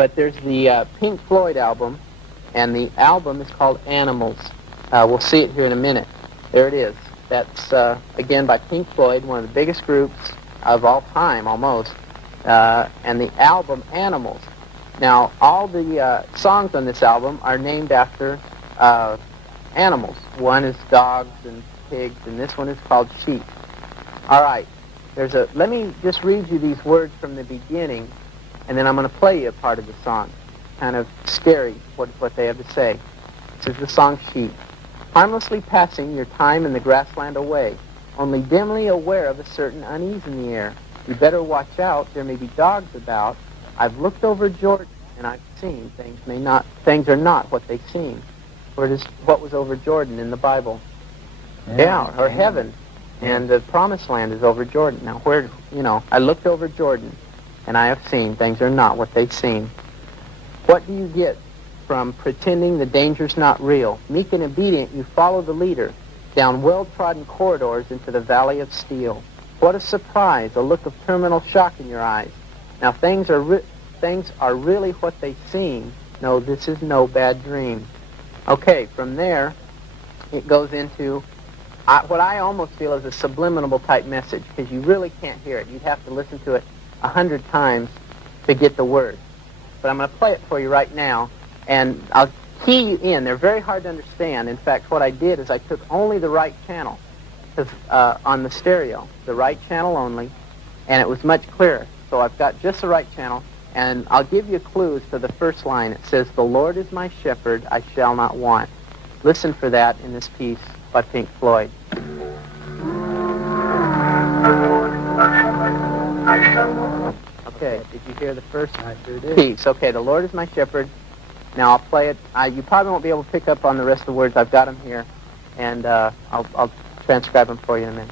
But there's the Pink Floyd album, and the album is called Animals. We'll see it here in a minute. There it is. That's, again, by Pink Floyd, one of the biggest groups of all time, almost. And the album Animals. Now, all the songs on this album are named after animals. One is dogs and pigs, and this one is called sheep. All right. Let me just read you these words from the beginning, and then I'm going to play you a part of the song. Kind of scary what they have to say. This is the song Sheep. Harmlessly passing your time in the grassland away, only dimly aware of a certain unease in the air. You better watch out, there may be dogs about. I've looked over Jordan, and I've seen things are not what they seem. Or it is what was over Jordan in the Bible. Yeah, or heaven. And the promised land is over Jordan. Now, I looked over Jordan, and I have seen things are not what they seem. What do you get from pretending the danger's not real? Meek and obedient, you follow the leader down well-trodden corridors into the valley of steel. What a surprise, a look of terminal shock in your eyes. Now, things are really what they seem. No, this is no bad dream. Okay, from there, it goes into what I almost feel is a subliminal type message, because you really can't hear it. You'd have to listen to it 100 times to get the words. But I'm going to play it for you right now, and I'll key you in. They're very hard to understand. In fact, what I did is I took only the right channel on the stereo, the right channel only, and it was much clearer. So I've got just the right channel, and I'll give you clues for the first line. It says, "The Lord is my shepherd, I shall not want." Listen for that in this piece by Pink Floyd. Okay, did you hear the first piece? Okay, "The Lord is my shepherd." Now I'll play it. You probably won't be able to pick up on the rest of the words. I've got them here, and I'll transcribe them for you in a minute.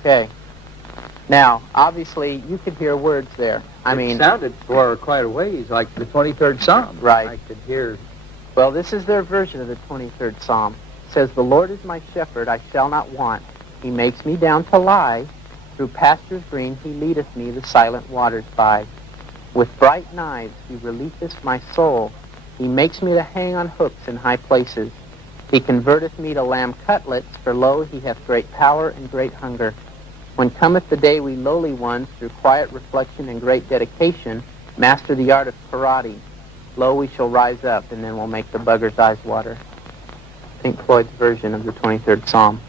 Okay. Now, obviously, you could hear words there. It sounded for quite a ways like the 23rd Psalm. Right. I could hear. Well, this is their version of the 23rd Psalm. It says, "The Lord is my shepherd, I shall not want. He makes me down to lie. Through pastures green he leadeth me the silent waters by. With bright knives he relieveth my soul. He makes me to hang on hooks in high places. He converteth me to lamb cutlets, for lo, he hath great power and great hunger. When cometh the day we lowly ones, through quiet reflection and great dedication, master the art of karate, lo, we shall rise up, and then we'll make the bugger's eyes water." Pink Floyd's version of the 23rd Psalm,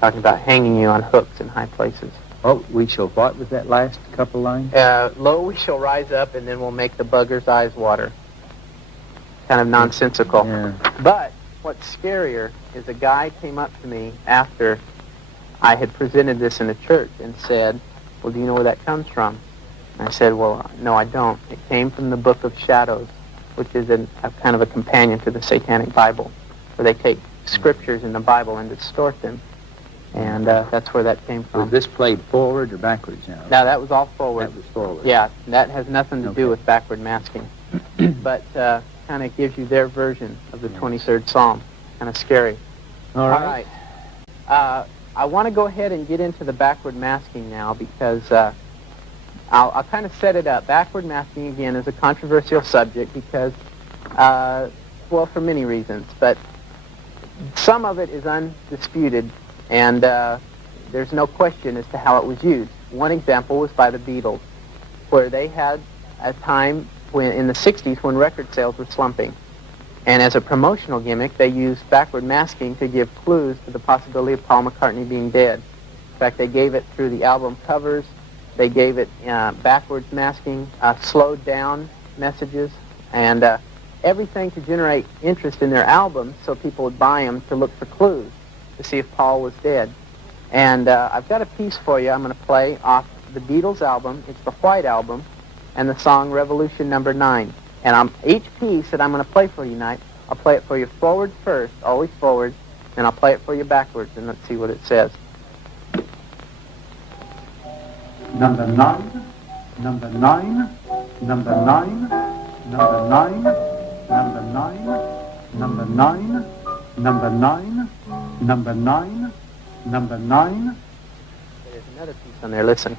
talking about hanging you on hooks in high places. Oh, we shall what was that last couple lines? Lo, we shall rise up, and then we'll make the bugger's eyes water. Kind of nonsensical. Yeah. But what's scarier is a guy came up to me after I had presented this in a church and said, "Well, do you know where that comes from?" And I said, "Well, no, I don't. It came from the Book of Shadows, which is a kind of a companion to the Satanic Bible, where they take scriptures in the Bible and distort them. And that's where that came from." Was this played forward or backwards now? Now, that was all forward. That was forward. Yeah, that has nothing to do with backward masking. But kind of gives you their version of the 23rd Psalm. Kind of scary. All right. I want to go ahead and get into the backward masking now, because I'll kind of set it up. Backward masking, again, is a controversial subject because, well, for many reasons. But some of it is undisputed, and there's no question as to how it was used. One example was by the Beatles, where they had a time in the 60s when record sales were slumping. And as a promotional gimmick, they used backward masking to give clues to the possibility of Paul McCartney being dead. In fact, they gave it through the album covers. They gave it backwards masking, slowed down messages, and everything to generate interest in their albums so people would buy them to look for clues to see if Paul was dead. And I've got a piece for you I'm going to play off the Beatles album. It's the White Album, and the song Revolution Number 9. And each piece that I'm going to play for you tonight, I'll play it for you forward first, always forward, and I'll play it for you backwards, and let's see what it says. number 9, number 9, number 9, number 9, number 9, number 9, number 9, number 9, number 9. There's another piece on there, listen.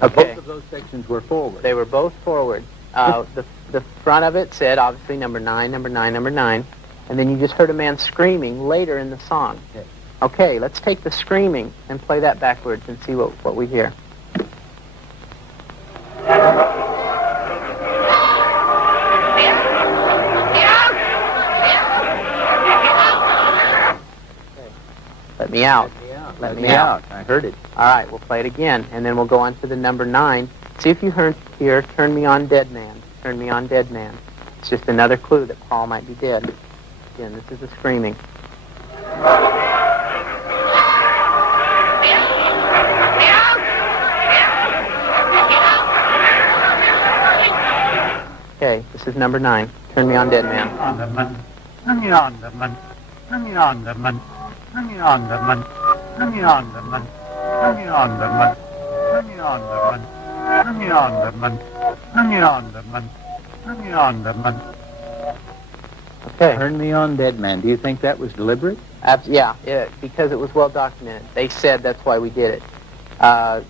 Okay. Both of those sections were forward. They were both forward. The front of it said, obviously, number 9, number 9, number 9. And then you just heard a man screaming later in the song. Okay. Okay, let's take the screaming and play that backwards and see what we hear. Let me out. Let me out. I heard it. All right, we'll play it again, and then we'll go on to the number 9. See if you hear, turn me on, dead man. Turn me on, dead man. It's just another clue that Paul might be dead. Again, this is the screaming. Okay, this is number 9. Turn me on, dead man. Turn me on, the man. Turn me on, the man. Turn me on, the man. Turn me on, the man. Turn me on, the man. Turn me on, the man. Turn me on, the man. Turn me on, the man. Turn me on, the man. Okay. Turn me on, dead man. Do you think that was deliberate? Yeah, because it was well documented. They said that's why we did it. The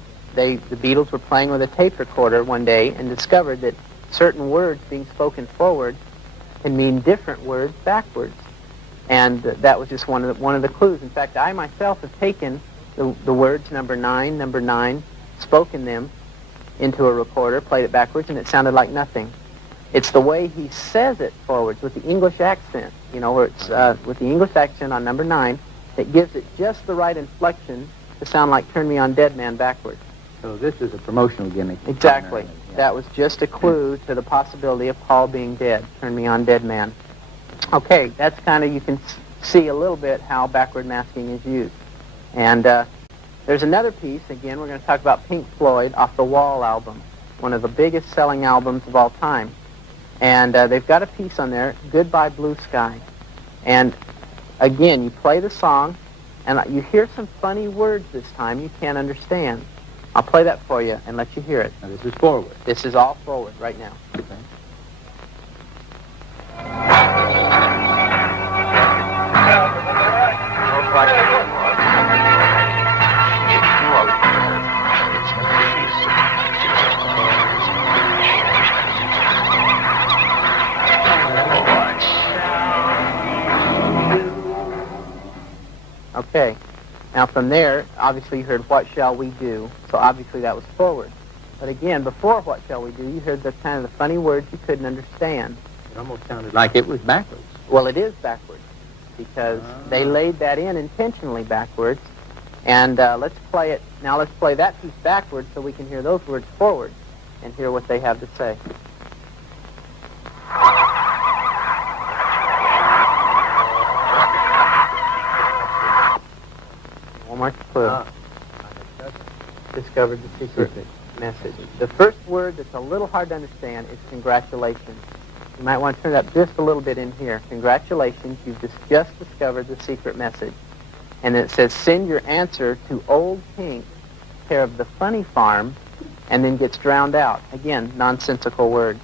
Beatles were playing with a tape recorder one day and discovered that certain words being spoken forward can mean different words backwards. And that was just one of the clues. In fact, I myself have taken the words number 9, spoken them into a recorder, played it backwards, and it sounded like nothing. It's the way he says it forwards with the English accent, where it's with the English accent on number 9 that gives it just the right inflection to sound like Turn Me On, Dead Man backwards. So this is a promotional gimmick. Exactly. Yeah. That was just a clue to the possibility of Paul being dead. Turn Me On, Dead Man. Okay, that's kind of, you can see a little bit how backward masking is used. And there's another piece, again, we're going to talk about Pink Floyd off the Wall album, one of the biggest selling albums of all time. And they've got a piece on there, Goodbye Blue Sky. And again, you play the song, and you hear some funny words this time you can't understand. I'll play that for you and let you hear it. Now, this is forward. This is all forward right now. Okay. Okay. Now from there, obviously you heard What Shall We Do? So obviously that was forward. But again, before What Shall We Do, you heard the kind of the funny words you couldn't understand. It almost sounded like it was backwards. Well, it is backwards because they laid that in intentionally backwards. And let's play it. Now let's play that piece backwards so we can hear those words forward and hear what they have to say. One more clue. Discovered the secret message. The first word that's a little hard to understand is congratulations. You might want to turn it up just a little bit in here. Congratulations, you've just discovered the secret message. And then it says, send your answer to Old Pink, care of the Funny Farm, and then gets drowned out. Again, nonsensical words.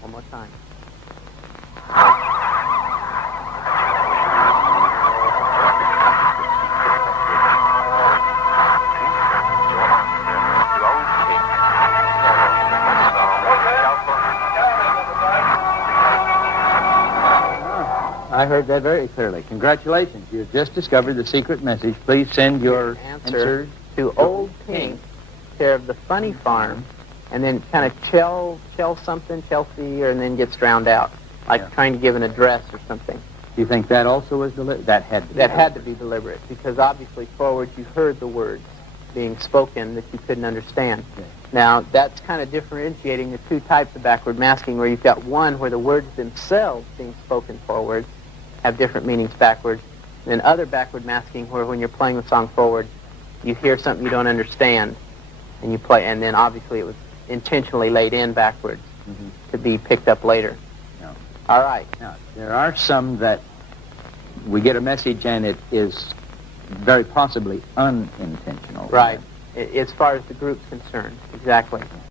One more time. I heard that very clearly. Congratulations. You've just discovered the secret message. Please send your answer to Old Pink, care of the Funny Farm, and then kind of Chelsea, and then gets drowned out, like trying to give an address or something. Do you think that also was deliberate? That had to be. That had to be deliberate, because obviously forward you heard the words being spoken that you couldn't understand. Okay. Now, that's kind of differentiating the two types of backward masking, where you've got one where the words themselves being spoken forward have different meanings backwards, and then other backward masking where when you're playing the song forward, you hear something you don't understand, and you play, and then obviously it was intentionally laid in backwards. to be picked up later. No. All right. Now, there are some that we get a message and it is very possibly unintentional. Right. As far as the group's concerned. Exactly.